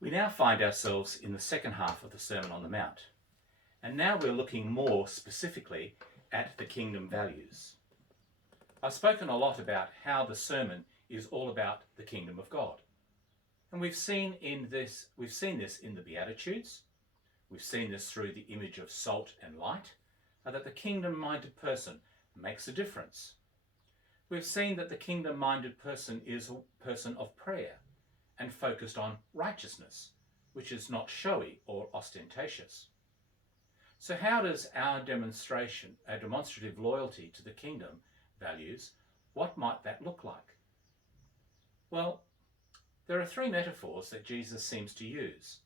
We now find ourselves in the second half of the Sermon on the Mount, and now we're looking more specifically at the kingdom values. I've spoken a lot about how the sermon is all about the kingdom of God. And we've seen this in the Beatitudes. We've seen this through the image of salt and light, and that the kingdom-minded person makes a difference. We've seen that the kingdom-minded person is a person of prayer and focused on righteousness, which is not showy or ostentatious. So how does our demonstrative loyalty to the kingdom values, what might that look like? Well, there are three metaphors that Jesus seems to use,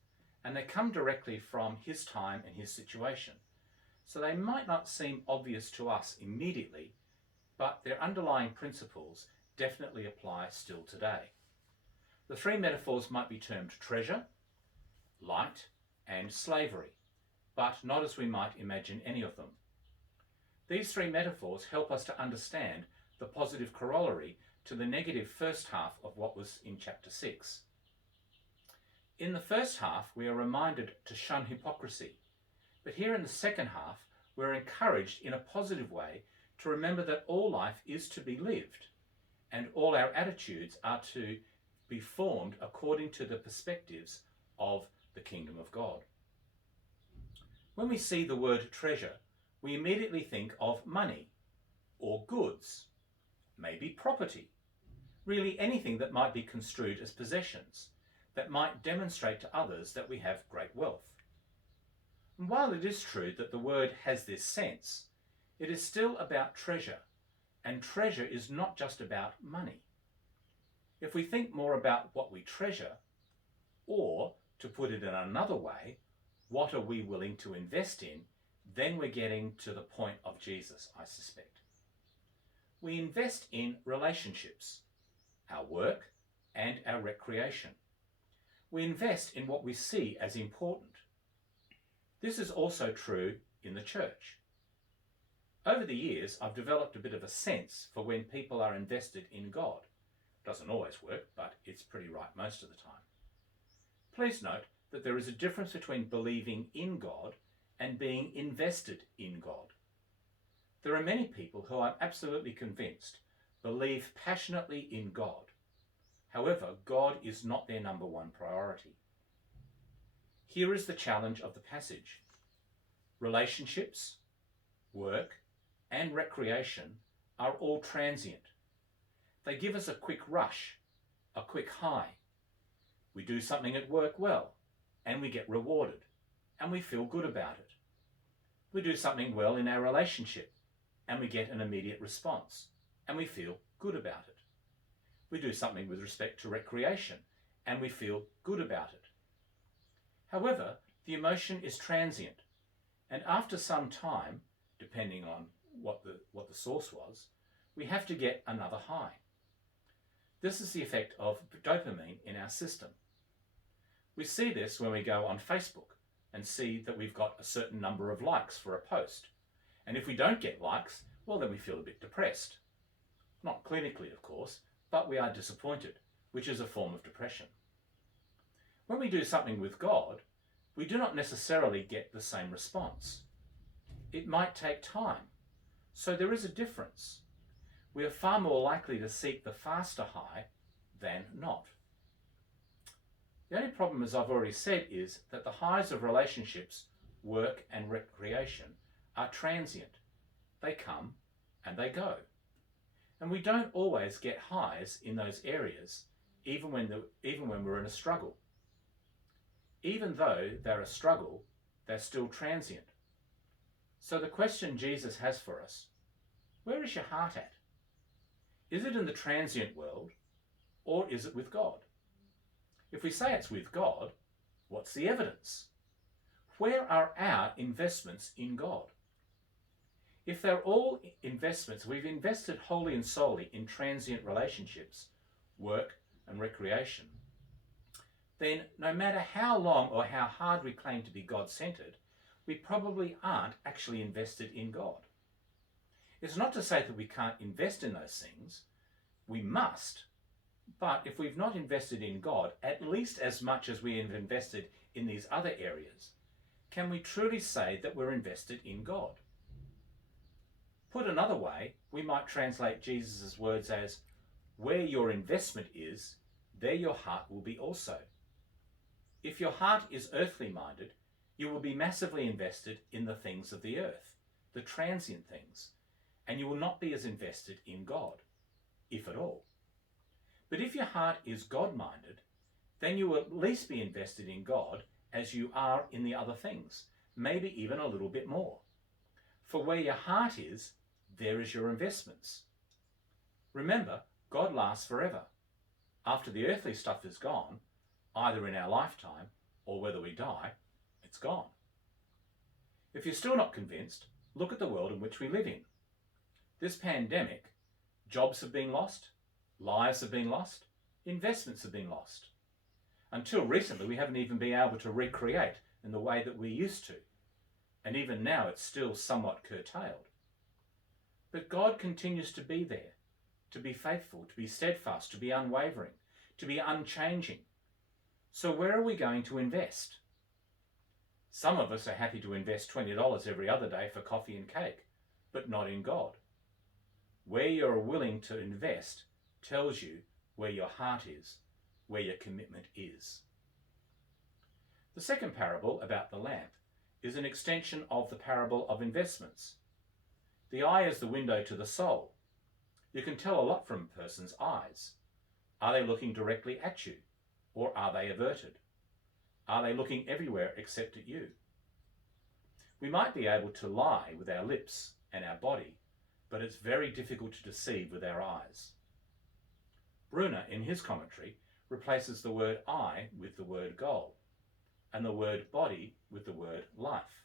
and they come directly from his time and his situation. So they might not seem obvious to us immediately, but their underlying principles definitely apply still today. The three metaphors might be termed treasure, light, and slavery, but not as we might imagine any of them. These three metaphors help us to understand the positive corollary to the negative first half of what was in chapter 6. In the first half, we are reminded to shun hypocrisy, but here in the second half, we're encouraged in a positive way to remember that all life is to be lived, and all our attitudes are to be formed according to the perspectives of the kingdom of God. When we see the word treasure, we immediately think of money or goods, maybe property, really anything that might be construed as possessions, that might demonstrate to others that we have great wealth. And while it is true that the word has this sense, it is still about treasure, and treasure is not just about money. If we think more about what we treasure, or to put it in another way, what are we willing to invest in, then we're getting to the point of Jesus, I suspect. We invest in relationships, our work, and our recreation. We invest in what we see as important. This is also true in the church. Over the years, I've developed a bit of a sense for when people are invested in God. It doesn't always work, but it's pretty right most of the time. Please note that there is a difference between believing in God and being invested in God. There are many people who I'm absolutely convinced believe passionately in God. However, God is not their number one priority. Here is the challenge of the passage. Relationships, work, and recreation are all transient. They give us a quick rush, a quick high. We do something at work well, and we get rewarded, and we feel good about it. We do something well in our relationship, and we get an immediate response, and we feel good about it. We do something with respect to recreation, and we feel good about it. However, the emotion is transient, and after some time, depending on what the source was, we have to get another high. This is the effect of dopamine in our system. We see this when we go on Facebook and see that we've got a certain number of likes for a post. And if we don't get likes, well, then we feel a bit depressed. Not clinically, of course, but we are disappointed, which is a form of depression. When we do something with God, we do not necessarily get the same response. It might take time. So there is a difference. We are far more likely to seek the faster high than not. The only problem, as I've already said, is that the highs of relationships, work, and recreation are transient. They come and they go. And we don't always get highs in those areas, even when we're in a struggle. Even though they're a struggle, they're still transient. So the question Jesus has for us, where is your heart at? Is it in the transient world, or is it with God? If we say it's with God, what's the evidence? Where are our investments in God? If they're all investments, we've invested wholly and solely in transient relationships, work and recreation, then no matter how long or how hard we claim to be God-centered, we probably aren't actually invested in God. It's not to say that we can't invest in those things. We must, But if we've not invested in God at least as much as we have invested in these other areas, can we truly say that we're invested in God? Put another way, we might translate Jesus' words as, where your investment is, there your heart will be also. If your heart is earthly minded, you will be massively invested in the things of the earth, the transient things, and you will not be as invested in God, if at all. But if your heart is God-minded, then you will at least be invested in God as you are in the other things, maybe even a little bit more. For where your heart is, there is your investments. Remember, God lasts forever. After the earthly stuff is gone, either in our lifetime or whether we die, it's gone. If you're still not convinced, look at the world in which we live in. This pandemic, jobs have been lost, lives have been lost, investments have been lost. Until recently, we haven't even been able to recreate in the way that we used to. And even now, it's still somewhat curtailed. But God continues to be there, to be faithful, to be steadfast, to be unwavering, to be unchanging. So where are we going to invest? Some of us are happy to invest $20 every other day for coffee and cake, but not in God. Where you're willing to invest tells you where your heart is, where your commitment is. The second parable about the lamp is an extension of the parable of investments. The eye is the window to the soul. You can tell a lot from a person's eyes. Are they looking directly at you, or are they averted? Are they looking everywhere except at you? We might be able to lie with our lips and our body, but it's very difficult to deceive with our eyes. Bruner, in his commentary, replaces the word eye with the word goal, and the word body with the word life.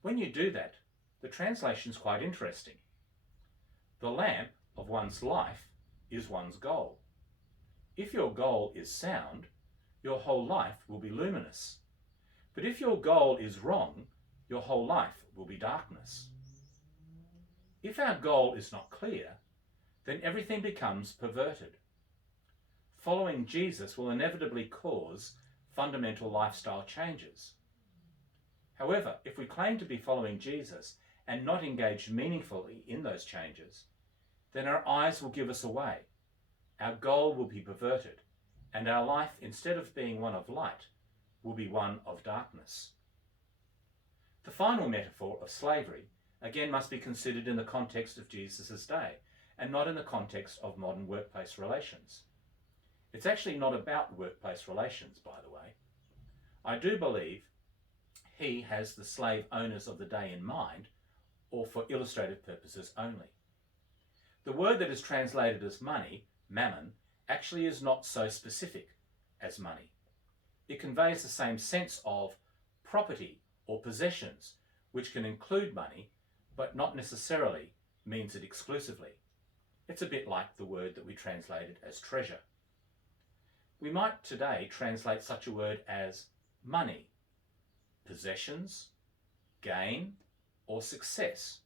When you do that, the translation is quite interesting. The lamp of one's life is one's goal. If your goal is sound, your whole life will be luminous. But if your goal is wrong, your whole life will be darkness. If our goal is not clear, then everything becomes perverted. Following Jesus will inevitably cause fundamental lifestyle changes. However, if we claim to be following Jesus and not engage meaningfully in those changes, then our eyes will give us away, our goal will be perverted, and our life, instead of being one of light, will be one of darkness. The final metaphor of slavery again must be considered in the context of Jesus' day, and not in the context of modern workplace relations. It's actually not about workplace relations, by the way. I do believe he has the slave owners of the day in mind, or for illustrative purposes only. The word that is translated as money, mammon, actually is not so specific as money. It conveys the same sense of property or possessions, which can include money, but not necessarily means it exclusively. It's a bit like the word that we translated as treasure. We might today translate such a word as money, possessions, gain, or success.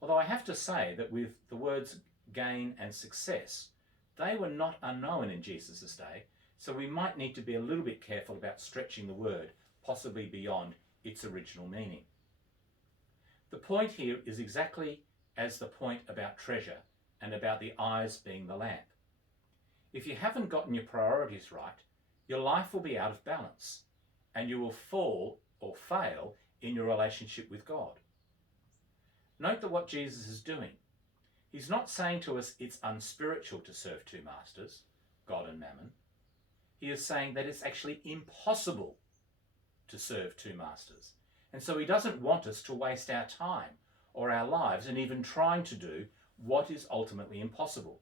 Although I have to say that with the words gain and success, they were not unknown in Jesus' day, so we might need to be a little bit careful about stretching the word, possibly beyond its original meaning. The point here is exactly as the point about treasure and about the eyes being the lamp. If you haven't gotten your priorities right, your life will be out of balance, and you will fall or fail in your relationship with God. Note that what Jesus is doing. He's not saying to us it's unspiritual to serve two masters, God and mammon. He is saying that it's actually impossible to serve two masters. And so he doesn't want us to waste our time or our lives in even trying to do what is ultimately impossible.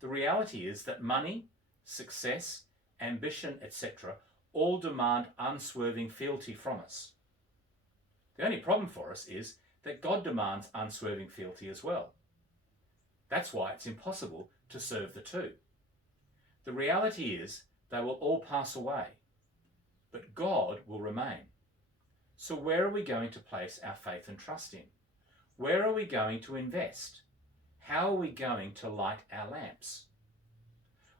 The reality is that money, success, ambition, etc. all demand unswerving fealty from us. The only problem for us is that God demands unswerving fealty as well. That's why it's impossible to serve the two. The reality is they will all pass away, but God will remain. So where are we going to place our faith and trust in? Where are we going to invest? how are we going to light our lamps?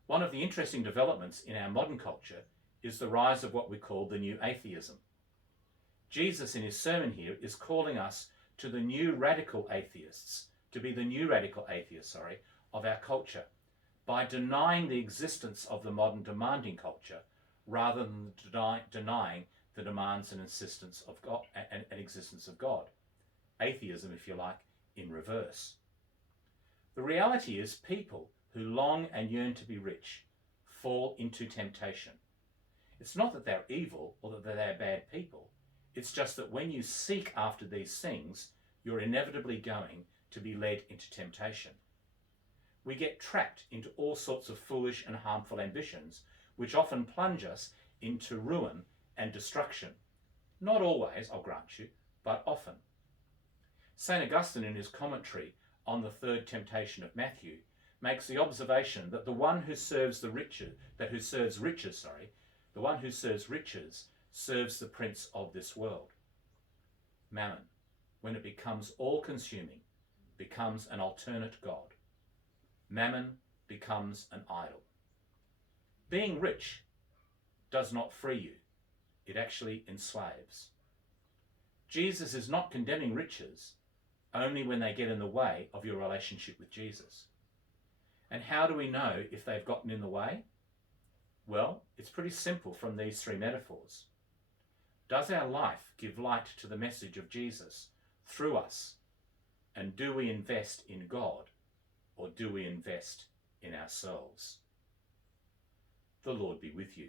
One of the interesting developments in our modern culture is the rise of what we call the new atheism. Jesus in his sermon here is calling us to the new radical atheists, to be the new radical atheists, of our culture, by denying the existence of the modern demanding culture rather than denying the demands and insistence of God and existence of God. Atheism, if you like, in reverse. The reality is people who long and yearn to be rich fall into temptation. It's not that they're evil or that they're bad people. It's just that when you seek after these things, you're inevitably going to be led into temptation. We get trapped into all sorts of foolish and harmful ambitions, which often plunge us into ruin and destruction. Not always, I'll grant you, but often. St. Augustine, in his commentary on the third temptation of Matthew, makes the observation that the one who serves riches serves the prince of this world. Mammon, when it becomes all-consuming, becomes an alternate god. Mammon becomes an idol. Being rich does not free you. It actually enslaves. Jesus is not condemning riches only when they get in the way of your relationship with Jesus. And how do we know if they've gotten in the way? Well, it's pretty simple from these three metaphors. Does our life give light to the message of Jesus through us? And do we invest in God, or do we invest in ourselves? The Lord be with you.